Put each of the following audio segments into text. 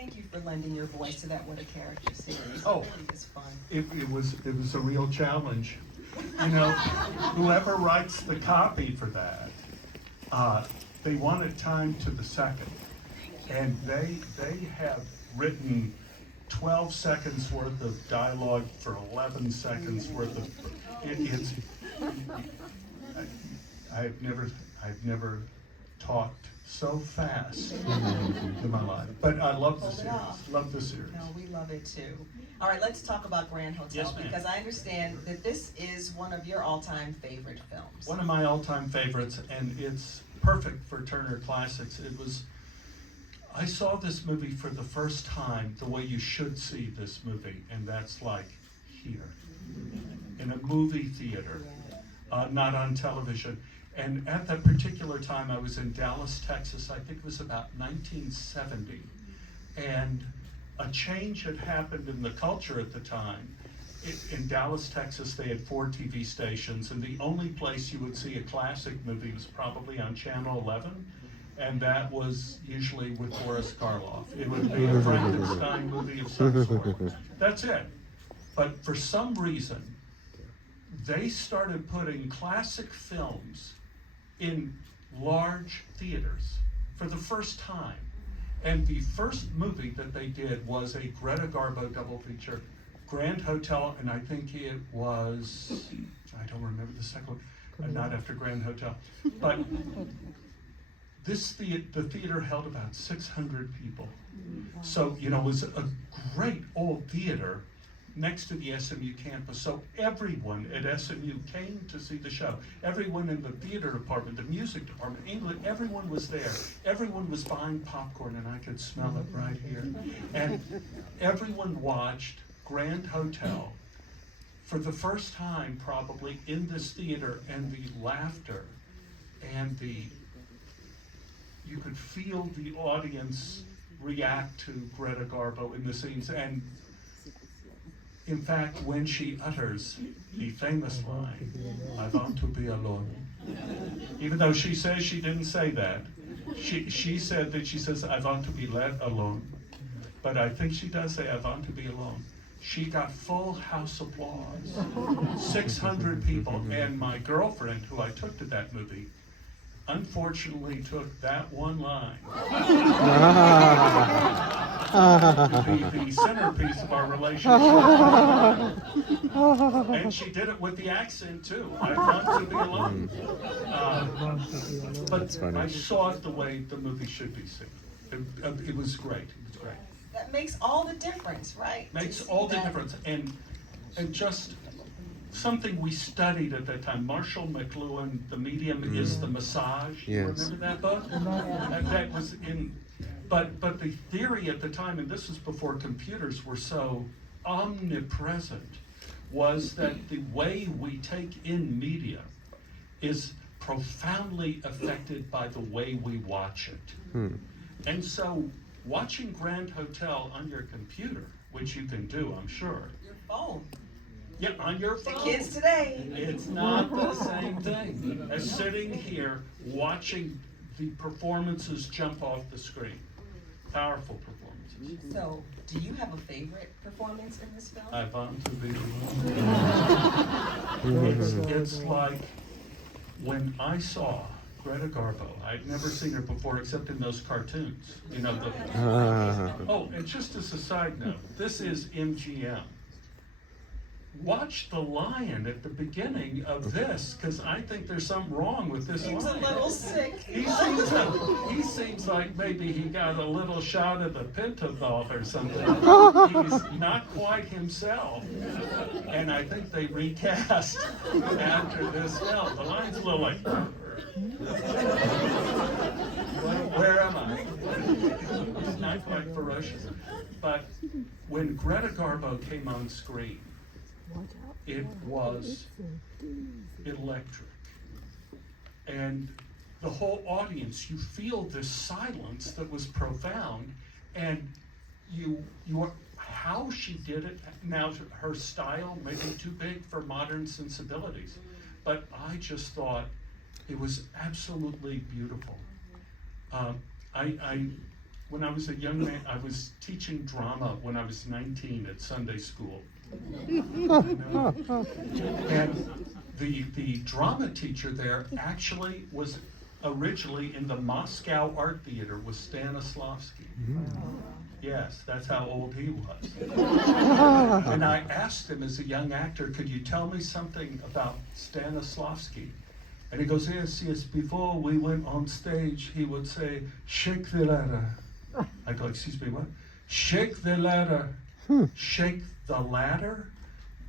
Thank you for lending your voice to that What a Character series. Oh. It really is fun. It was a real challenge. You know, whoever writes the copy for that, they want it timed to the second. And they have written 12 seconds worth of dialogue for 11 seconds worth of, it's, I've never talked so fast in my life. But I love the series, love the series. No, we love it too. All right, let's talk about Grand Hotel, Yes, ma'am. because I understand that this is one of your all-time favorite films. One of my all-time favorites, and it's perfect for Turner Classics. I saw this movie for the first time the way you should see this movie, and that's like here, in a movie theater, not on television. And at that particular time, I was in Dallas, Texas. I think it was about 1970. And a change had happened in the culture at the time. In Dallas, Texas, they had 4 TV stations, and the only place you would see a classic movie was probably on Channel 11, and that was usually with Boris Karloff. It would be a Frankenstein movie of some sort. That's it. But for some reason, they started putting classic films in large theaters for the first time. And the first movie that they did was a Greta Garbo double feature, Grand Hotel, and I think it was, I don't remember the second one, not after Grand Hotel. But the theater held about 600 people. So, you know, it was a great old theater next to the SMU campus. So everyone at SMU came to see the show. Everyone in the theater department, the music department, England, everyone was there. Everyone was buying popcorn, and I could smell it right here. And everyone watched Grand Hotel for the first time probably in this theater, and the laughter and you could feel the audience react to Greta Garbo in the scenes. And in fact, when she utters the famous line, "I want to be alone," even though she says she didn't say that, she said that she says, "I want to be let alone." But I think she does say, "I want to be alone." She got full house applause, 600 people, and my girlfriend, who I took to that movie, unfortunately took that one line to be the centerpiece of our relationship. And she did it with the accent too. "I want to be alone." But I saw it the way the movie should be seen. It was great. It was great. That makes all the difference, right? Makes all the difference. And just something we studied at that time. Marshall McLuhan, The Medium is the Massage. Yes. Remember that book? That was in, but the theory at the time, and this was before computers were so omnipresent, was that the way we take in media is profoundly affected by the way we watch it. And so watching Grand Hotel on your computer, which you can do, I'm sure. Your phone. Yeah, on your The phone. kids today. It's not the same thing as sitting here watching the performances jump off the screen. Powerful performances. So, do you have a favorite performance in this film? I want to be. It's like when I saw Greta Garbo. I'd never seen her before except in those cartoons. You know, oh, and just as a side note, this is MGM. Watch the lion at the beginning of this, because I think there's something wrong with this He's lion. a little sick. He seems like maybe he got a little shot of the pentothal or something. He's not quite himself. And I think they recast after this film. The lion's a little like, where am I? It's not quite ferocious. But when Greta Garbo came on screen, it was electric. And the whole audience, you feel this silence that was profound, and how she did it, now her style may be too big for modern sensibilities, but I just thought it was absolutely beautiful. when I was a young man, I was teaching drama when I was 19 at Sunday school. And the drama teacher there actually was originally in the Moscow Art Theater with Stanislavski. Yes, that's how old he was. And I asked him as a young actor, could you tell me something about Stanislavski? And he goes, yes, before we went on stage, he would say, shake the ladder. I go, excuse me, what? Shake the ladder. Shake the ladder?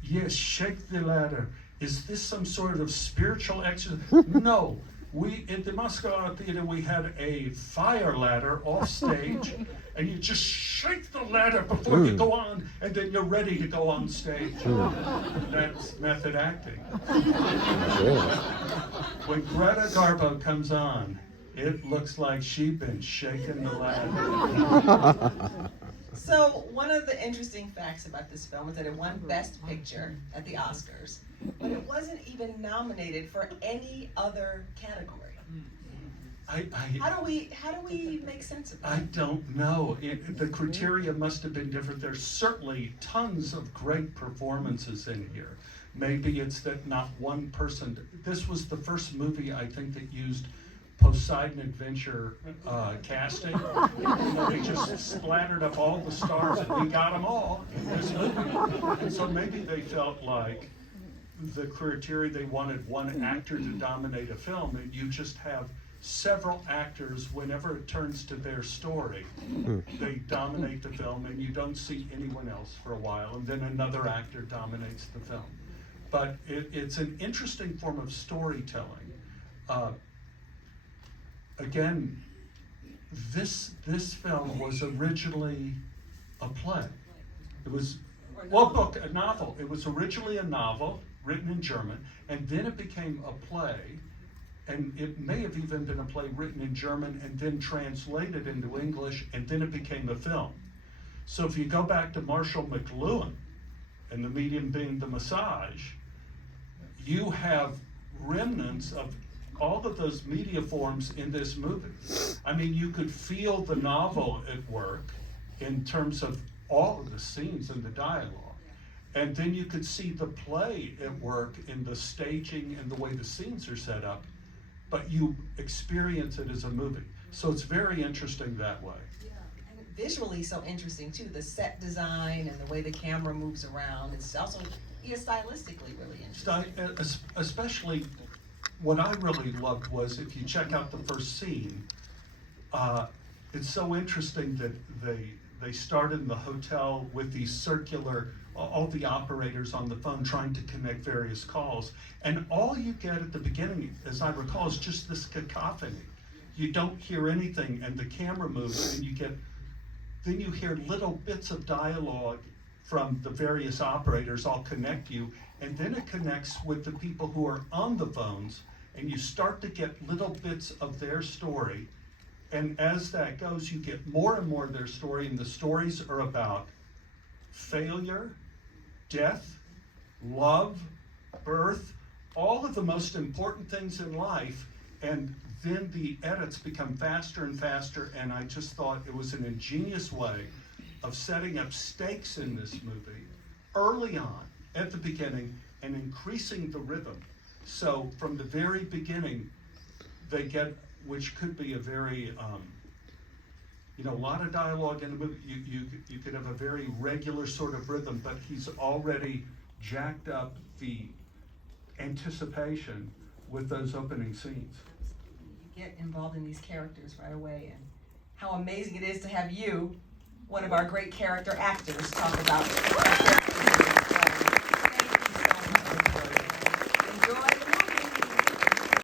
Yes, shake the ladder. Is this some sort of spiritual exercise? No. We, in the Moscow Art Theater, we had a fire ladder off stage, and you just shake the ladder before you go on, and then you're ready to go on stage. That's method acting. When Greta Garbo comes on, it looks like she's been shaking the ladder. So one of the interesting facts about this film is that it won Best Picture at the Oscars, but it wasn't even nominated for any other category. How do we make sense of that? I don't know. The criteria must have been different. There's certainly tons of great performances in here. Maybe it's that not one person. This was the first movie I think that used Poseidon Adventure casting. They just splattered up all the stars, and we got them all in this movie. And so maybe they felt like the criteria, they wanted one actor to dominate a film, and you just have several actors. Whenever it turns to their story, they dominate the film, and you don't see anyone else for a while, and then another actor dominates the film. But it's an interesting form of storytelling. Again, this film was originally a play. It was, a novel. It was originally a novel written in German, and then it became a play, and it may have even been a play written in German and then translated into English, and then it became a film. So if you go back to Marshall McLuhan, and the medium being the massage, you have remnants of all of those media forms in this movie. I mean, you could feel the novel at work in terms of all of the scenes and the dialogue. And then you could see the play at work in the staging and the way the scenes are set up, but you experience it as a movie. So it's very interesting that way. Yeah, and visually so interesting too. The set design and the way the camera moves around. It's also stylistically really interesting. Especially, what I really loved was, if you check out the first scene, it's so interesting that they started in the hotel with these circular, all the operators on the phone trying to connect various calls, and all you get at the beginning, as I recall, is just this cacophony. You don't hear anything, and the camera moves, and then you hear little bits of dialogue from the various operators all connect you, and then it connects with the people who are on the phones, and you start to get little bits of their story. And as that goes, you get more and more of their story, and the stories are about failure, death, love, birth, all of the most important things in life. And then the edits become faster and faster, and I just thought it was an ingenious way of setting up stakes in this movie early on, at the beginning, and increasing the rhythm. So from the very beginning, they get, which could be a very, a lot of dialogue in the movie. You could have a very regular sort of rhythm, but he's already jacked up the anticipation with those opening scenes. You get involved in these characters right away, and how amazing it is to have you, one of our great character actors, talk about